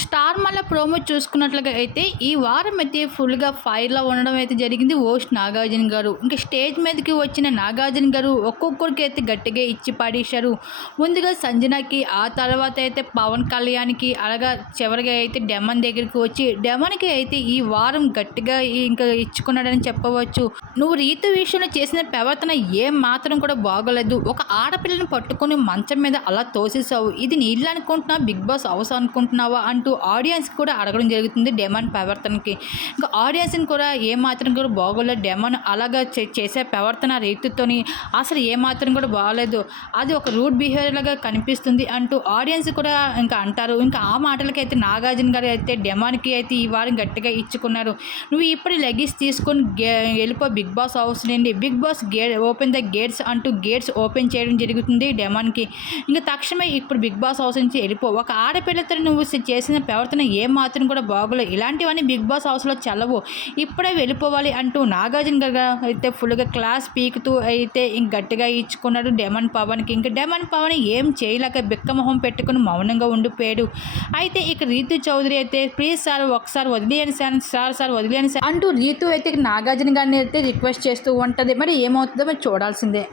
Star మళ్ళీ promo చూసుకున్నట్లుగా అయితే ఈ వారం అయితే ఫుల్గా ఫైర్లో ఉండడం అయితే జరిగింది ఓస్ట్ నాగార్జున గారు. ఇంకా స్టేజ్ మీదకి వచ్చిన నాగార్జున గారు ఒక్కొక్కరికి అయితే గట్టిగా ఇచ్చి పాడేశారు. ముందుగా సంజనకి ఆ తర్వాత అయితే పవన్ కళ్యాణ్కి అలాగా చివరిగా అయితే డెమన్ దగ్గరికి వచ్చి డెమన్కి అయితే ఈ వారం గట్టిగా ఇంకా ఇచ్చుకున్నాడని చెప్పవచ్చు. నువ్వు రీతు విషయంలో చేసిన ప్రవర్తన ఏం మాత్రం కూడా బాగోలేదు. ఒక ఆడపిల్లని పట్టుకొని మంచం మీద అలా తోసేసావు ఇది నీళ్ళు అనుకుంటున్నావు? బిగ్ బాస్ అవసరం అనుకుంటున్నావా? అంటూ ఆడియన్స్ కూడా అడగడం జరుగుతుంది డెమాండ్ ప్రవర్తనకి. ఇంకా ఆడియన్స్ని కూడా ఏమాత్రం కూడా బాగోలేదు. డెమాన్ అలాగా చేసే ప్రవర్తన రీతితోని అసలు ఏమాత్రం కూడా బాగలేదు. అది ఒక రూట్ బిహేవియర్గా కనిపిస్తుంది అంటూ ఆడియన్స్ కూడా ఇంకా అంటారు. ఇంకా ఆ మాటలకైతే నాగార్జున గారు అయితే డెమాన్కి అయితే ఈ వారం గట్టిగా ఇచ్చుకున్నారు. నువ్వు ఇప్పుడు లెగిస్ తీసుకొని గే వెళ్ళిపో బిగ్ బాస్ హౌస్ నుండి. Big boss gate open the gates అంటూ గేట్స్ ఓపెన్ చేయడం జరుగుతుంది డెమాన్కి ఇంకా తక్షణమే ఇప్పుడు బిగ్ బాస్ హౌస్ నుంచి వెళ్ళిపో. ఒక ఆడపిల్లతో నువ్వు చేసిన ప్రవర్తన ఏమాత్రం కూడా బాగోలేదు. ఇలాంటివన్నీ బిగ్ బాస్ హౌస్లో చల్లవు. ఇప్పుడే వెళ్ళిపోవాలి అంటూ నాగార్జున గారు అయితే ఫుల్గా క్లాస్ పీకుతూ అయితే ఇంక గట్టిగా ఇచ్చుకున్నాడు డెమన్ పవన్కి. ఇంకా డెమన్ పవన్ ఏం చేయలేక బిక్కమొహం పెట్టుకుని మౌనంగా ఉండిపోయాడు. అయితే ఇక రీతు చౌదరి అయితే ప్లీజ్ సార్ ఒకసారి వదిలేయండి సార్ సార్ సార్ వదిలేయండి సార్ అంటూ రీతు అయితే నాగార్జున గారిని అయితే రిక్వెస్ట్ చేస్తూ ఉంటుంది. మరి ఏమవుతుందో మరి చూడాల్సిందే.